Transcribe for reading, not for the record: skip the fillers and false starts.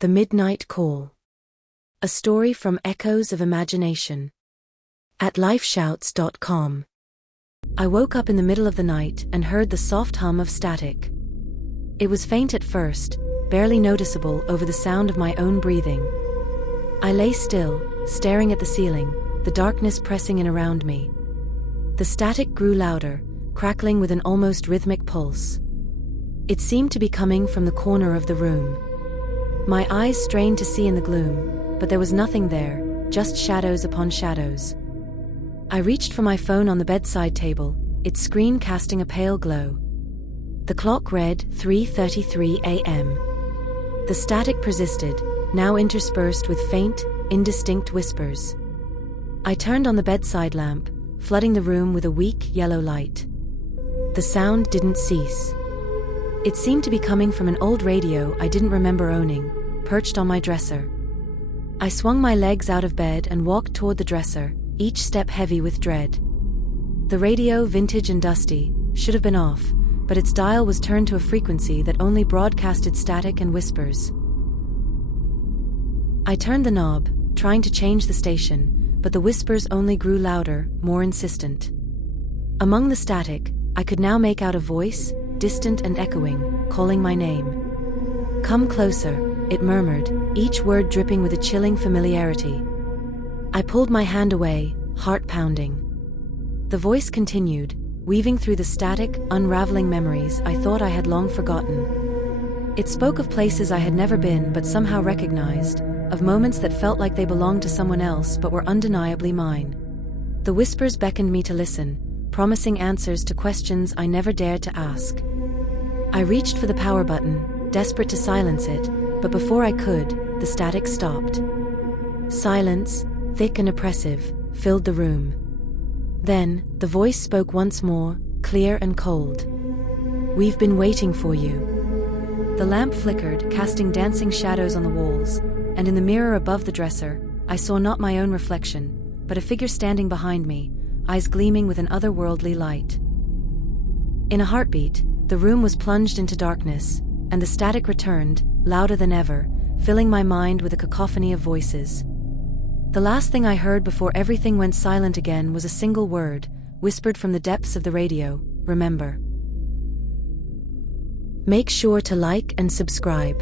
The Midnight Call. A story from Echoes of Imagination. At lifeshouts.com. I woke up in the middle of the night and heard the soft hum of static. It was faint at first, barely noticeable over the sound of my own breathing. I lay still, staring at the ceiling, the darkness pressing in around me. The static grew louder, crackling with an almost rhythmic pulse. It seemed to be coming from the corner of the room. My eyes strained to see in the gloom, but there was nothing there, just shadows upon shadows. I reached for my phone on the bedside table, its screen casting a pale glow. The clock read 3:33 a.m. The static persisted, now interspersed with faint, indistinct whispers. I turned on the bedside lamp, flooding the room with a weak, yellow light. The sound didn't cease. It seemed to be coming from an old radio I didn't remember owning, perched on my dresser. I swung my legs out of bed and walked toward the dresser, each step heavy with dread. The radio, vintage and dusty, should have been off, but its dial was turned to a frequency that only broadcasted static and whispers. I turned the knob, trying to change the station, but the whispers only grew louder, more insistent. Among the static, I could now make out a voice, distant and echoing, calling my name. "Come closer," it murmured, each word dripping with a chilling familiarity. I pulled my hand away, heart pounding. The voice continued, weaving through the static, unraveling memories I thought I had long forgotten. It spoke of places I had never been but somehow recognized, of moments that felt like they belonged to someone else but were undeniably mine. The whispers beckoned me to listen, promising answers to questions I never dared to ask. I reached for the power button, desperate to silence it, but before I could, the static stopped. Silence, thick and oppressive, filled the room. Then, the voice spoke once more, clear and cold. "We've been waiting for you." The lamp flickered, casting dancing shadows on the walls, and in the mirror above the dresser, I saw not my own reflection, but a figure standing behind me, eyes gleaming with an otherworldly light. In a heartbeat, the room was plunged into darkness, and the static returned, louder than ever, filling my mind with a cacophony of voices. The last thing I heard before everything went silent again was a single word, whispered from the depths of the radio: remember. Make sure to like and subscribe.